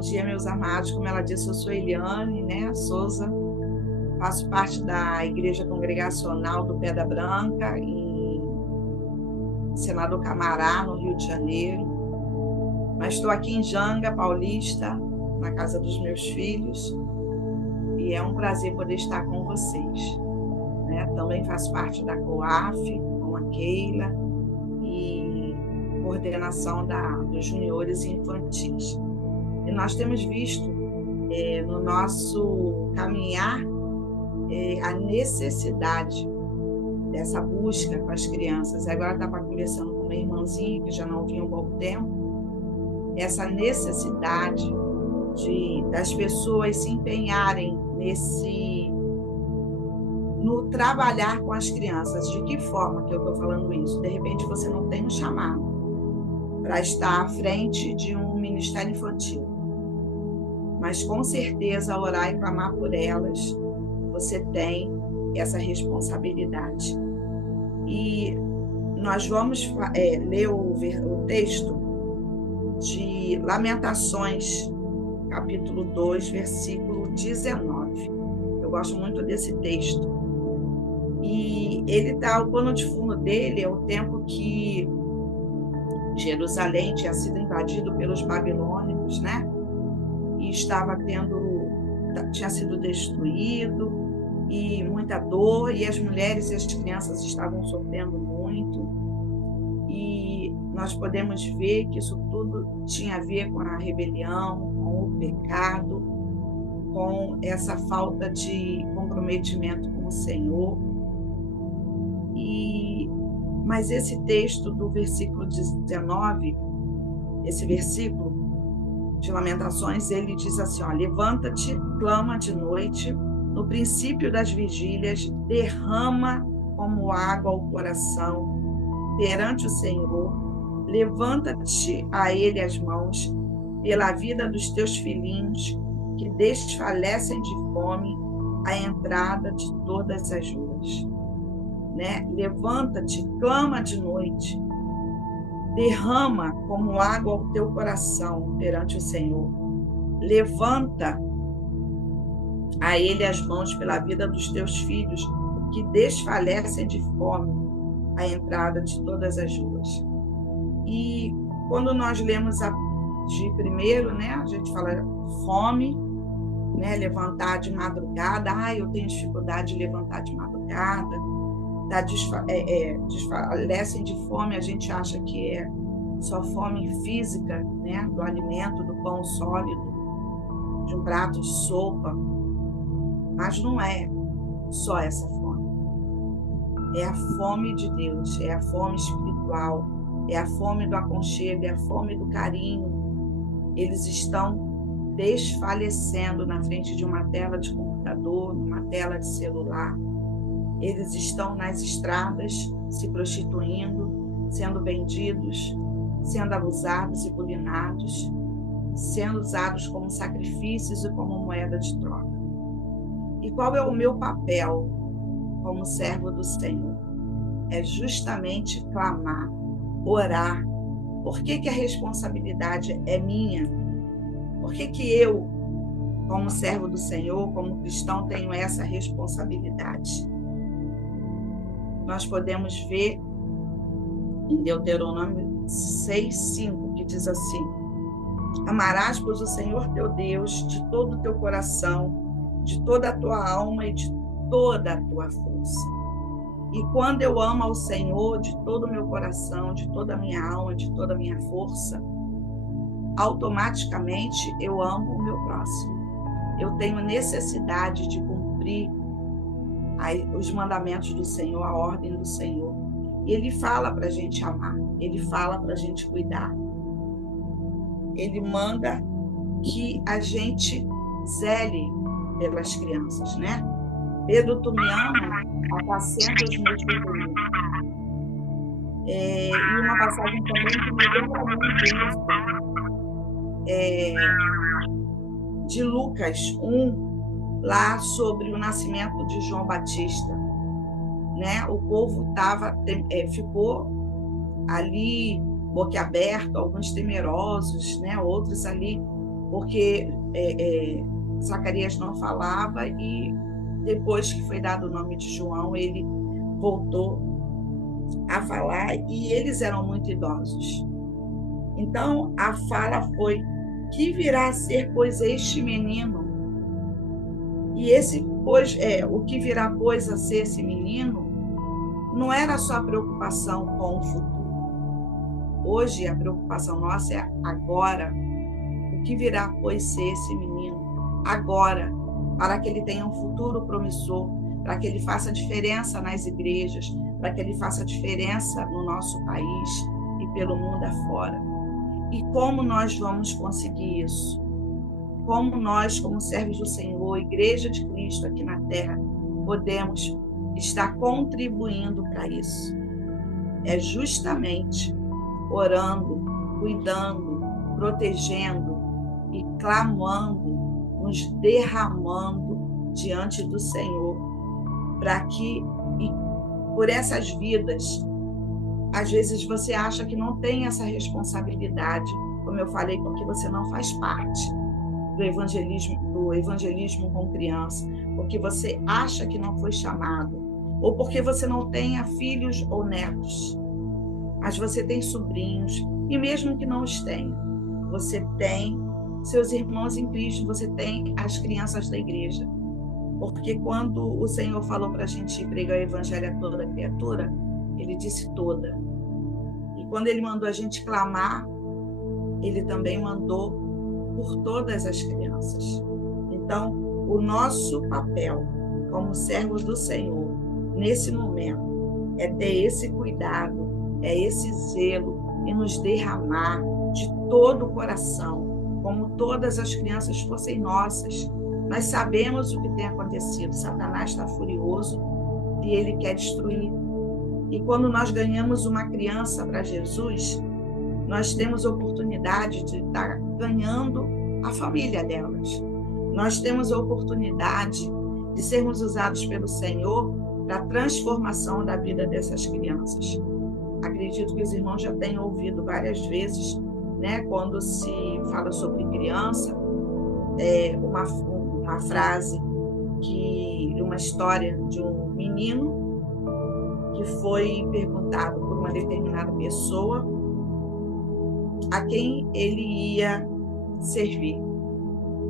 dia, meus amados. Como ela disse, eu sou Eliane, né, Souza, faço parte da Igreja Congregacional do Pedra Branca, em Senador Camará, no Rio de Janeiro. Mas estou aqui em Janga, Paulista, na casa dos meus filhos, e é um prazer poder estar com vocês, né? Também faço parte da COAF, com a Keila, e coordenação dos juniores e infantis. E nós temos visto no nosso caminhar a necessidade dessa busca com as crianças. Agora estava conversando com uma irmãzinha que já não vinha há um bom tempo, essa necessidade das pessoas se empenharem no trabalhar com as crianças. De que forma que eu estou falando isso? De repente você não tem um chamado para estar à frente de um ministério infantil, mas com certeza orar e clamar por elas, você tem essa responsabilidade. E nós vamos ler o texto de Lamentações, capítulo 2, versículo 19. Eu gosto muito desse texto. E o pano de fundo dele é o tempo que Jerusalém tinha sido invadido pelos babilônicos, né? E tinha sido destruído, e muita dor, e as mulheres e as crianças estavam sofrendo muito. E nós podemos ver que isso tudo tinha a ver com a rebelião, com o pecado, com essa falta de comprometimento com o Senhor. Mas esse texto do versículo 19, esse versículo de Lamentações, ele diz assim, levanta-te, clama de noite, no princípio das vigílias, derrama como água o coração perante o Senhor, levanta-te a ele as mãos, pela vida dos teus filhinhos, que desfalecem de fome, à entrada de todas as ruas. Né? Levanta-te, clama de noite, derrama como água o teu coração perante o Senhor. Levanta a ele as mãos pela vida dos teus filhos, que desfalecem de fome à entrada de todas as ruas. E quando nós lemos de primeiro, né, a gente fala fome, né, levantar de madrugada. Eu tenho dificuldade de levantar de madrugada. Desfalecem de fome, a gente acha que é só fome física, né, do alimento, do pão sólido, de um prato de sopa, mas não é só essa fome. É a fome de Deus, é a fome espiritual, é a fome do aconchego, é a fome do carinho. Eles estão desfalecendo na frente de uma tela de computador, numa tela de celular. Eles estão nas estradas se prostituindo, sendo vendidos, sendo abusados e bulinados, sendo usados como sacrifícios e como moeda de troca. E qual é o meu papel como servo do Senhor? É justamente clamar, orar. Por que a responsabilidade é minha? Por que eu, como servo do Senhor, como cristão, tenho essa responsabilidade? Nós podemos ver em Deuteronômio 6:5, que diz assim: amarás, pois, o Senhor teu Deus de todo o teu coração, de toda a tua alma e de toda a tua força. E quando eu amo ao Senhor de todo o meu coração, de toda a minha alma, de toda a minha força, automaticamente eu amo o meu próximo. Eu tenho necessidade de cumprir os mandamentos do Senhor, a ordem do Senhor. E Ele fala para a gente amar, Ele fala para a gente cuidar. Ele manda que a gente zele pelas crianças, né? Pedro, tu me ama, apacenta os meus pequeninos. E uma passagem também que me lembra muito isso, de Lucas 1, lá sobre o nascimento de João Batista, né? O povo ficou ali boquiaberto, alguns temerosos, né? Outros ali porque Zacarias não falava e depois que foi dado o nome de João, ele voltou a falar e eles eram muito idosos. Então, a fala foi: que virá a ser, pois, este menino? E o que virá, pois, a ser esse menino, não era só a preocupação com o futuro. Hoje, a preocupação nossa é agora. O que virá, pois, ser esse menino? Agora, para que ele tenha um futuro promissor, para que ele faça diferença nas igrejas, para que ele faça diferença no nosso país e pelo mundo afora. E como nós vamos conseguir isso? Como nós, como servos do Senhor, Igreja de Cristo aqui na Terra, podemos estar contribuindo para isso? É justamente orando, cuidando, protegendo e clamando, nos derramando diante do Senhor, para que, por essas vidas, às vezes você acha que não tem essa responsabilidade, como eu falei, porque você não faz parte do evangelismo com criança, porque você acha que não foi chamado, ou porque você não tenha filhos ou netos, mas você tem sobrinhos, e mesmo que não os tenha, você tem seus irmãos em Cristo, você tem as crianças da igreja. Porque quando o Senhor falou para a gente pregar o evangelho a toda criatura, ele disse toda. E quando ele mandou a gente clamar, ele também mandou por todas as crianças. Então, o nosso papel como servos do Senhor, nesse momento, é ter esse cuidado, é esse zelo e nos derramar de todo o coração, como todas as crianças fossem nossas. Nós sabemos o que tem acontecido. Satanás está furioso e ele quer destruir. E quando nós ganhamos uma criança para Jesus, nós temos a oportunidade de estar ganhando a família delas. Nós temos a oportunidade de sermos usados pelo Senhor para a transformação da vida dessas crianças. Acredito que os irmãos já tenham ouvido várias vezes, né, quando se fala sobre criança, uma frase, uma história de um menino que foi perguntado por uma determinada pessoa a quem ele ia servir.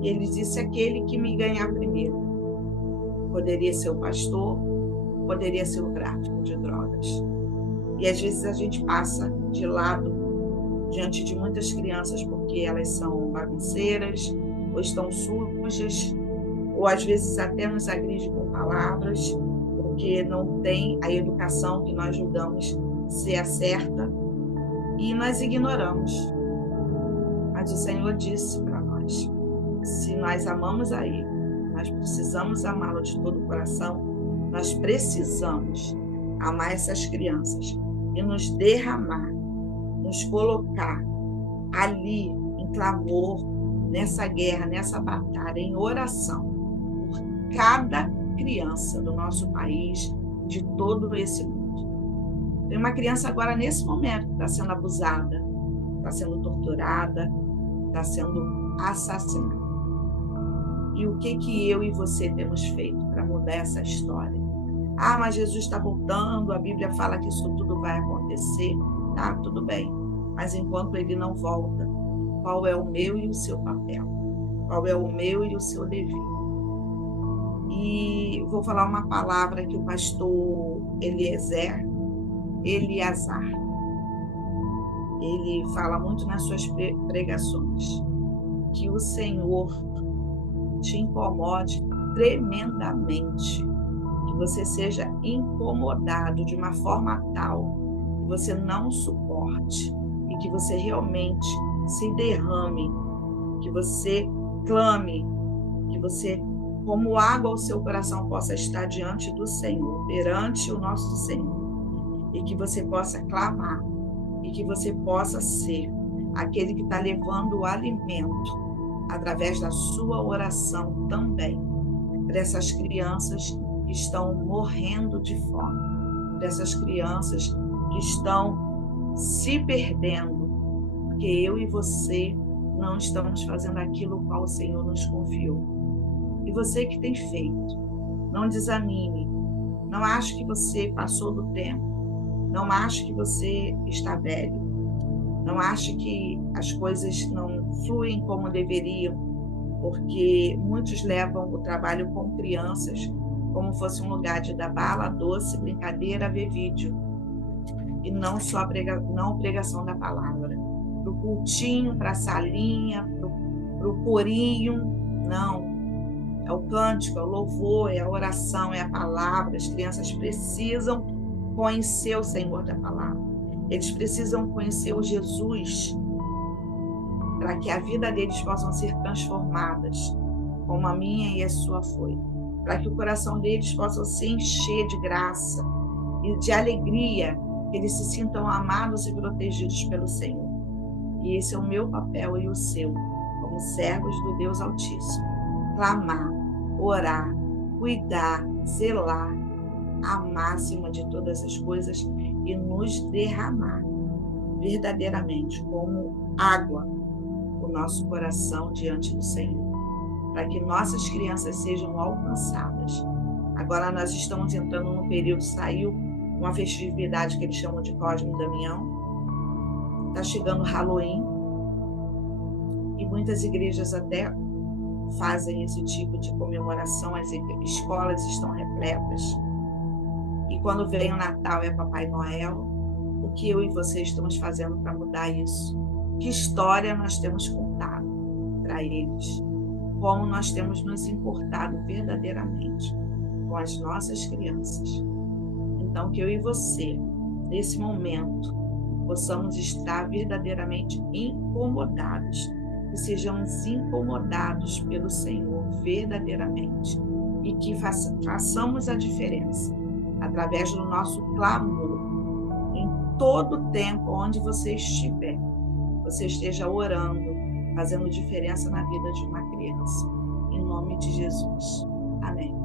E ele disse: aquele que me ganhar primeiro. Poderia ser o pastor, poderia ser o tráfico de drogas. E às vezes a gente passa de lado diante de muitas crianças porque elas são bagunceiras, ou estão sujas, ou às vezes até nos agride com palavras, porque não tem a educação que nós julgamos ser a certa, e nós ignoramos. Mas o Senhor disse para nós: se nós amamos a Ele, nós precisamos amá-lo de todo o coração, nós precisamos amar essas crianças e nos derramar, nos colocar ali em clamor, nessa guerra, nessa batalha, em oração, por cada criança do nosso país, de todo esse mundo. Tem uma criança agora, nesse momento, que está sendo abusada, está sendo torturada, está sendo assassinada. E o que eu e você temos feito para mudar essa história? Ah, mas Jesus está voltando, a Bíblia fala que isso tudo vai acontecer. Tá, tudo bem. Mas enquanto ele não volta, qual é o meu e o seu papel? Qual é o meu e o seu dever? E vou falar uma palavra que o pastor Eleazar, ele fala muito nas suas pregações, que o Senhor te incomode tremendamente, que você seja incomodado de uma forma tal que você não suporte e que você realmente se derrame, que você clame, que você, como água ao seu coração, possa estar diante do Senhor, perante o nosso Senhor, e que você possa clamar, e que você possa ser aquele que está levando o alimento através da sua oração também, para essas crianças que estão morrendo de fome, para essas crianças que estão se perdendo, porque eu e você não estamos fazendo aquilo o qual o Senhor nos confiou. E você que tem feito, não desanime, não ache que você passou do tempo, não ache que você está velho, não ache que as coisas não fluem como deveriam, porque muitos levam o trabalho com crianças como fosse um lugar de dar bala, doce, brincadeira, ver vídeo, e não só a pregação da palavra. Para o cultinho, para a salinha, para o corinho, não. É o cântico, é o louvor, é a oração, é a palavra. As crianças precisam conhecer o Senhor da palavra. Eles precisam conhecer o Jesus para que a vida deles possa ser transformadas, como a minha e a sua foi. Para que o coração deles possa se encher de graça e de alegria, que eles se sintam amados e protegidos pelo Senhor. E esse é o meu papel e o seu, como servos do Deus Altíssimo. Clamar, orar, cuidar, zelar, amar acima de todas as coisas e nos derramar verdadeiramente como água o nosso coração diante do Senhor, para que nossas crianças sejam alcançadas. Agora nós estamos entrando no período, saiu uma festividade que eles chamam de Cosme e Damião, está chegando Halloween, e muitas igrejas até fazem esse tipo de comemoração, as escolas estão repletas, e quando vem o Natal é Papai Noel. O que eu e você estamos fazendo para mudar isso? Que história nós temos contado para eles? Como nós temos nos importado verdadeiramente com as nossas crianças? Então, que eu e você, nesse momento, possamos estar verdadeiramente incomodados, que sejamos incomodados pelo Senhor verdadeiramente, e que façamos a diferença através do nosso clamor. Em todo o tempo, onde você estiver, você esteja orando, fazendo diferença na vida de uma criança. Em nome de Jesus. Amém.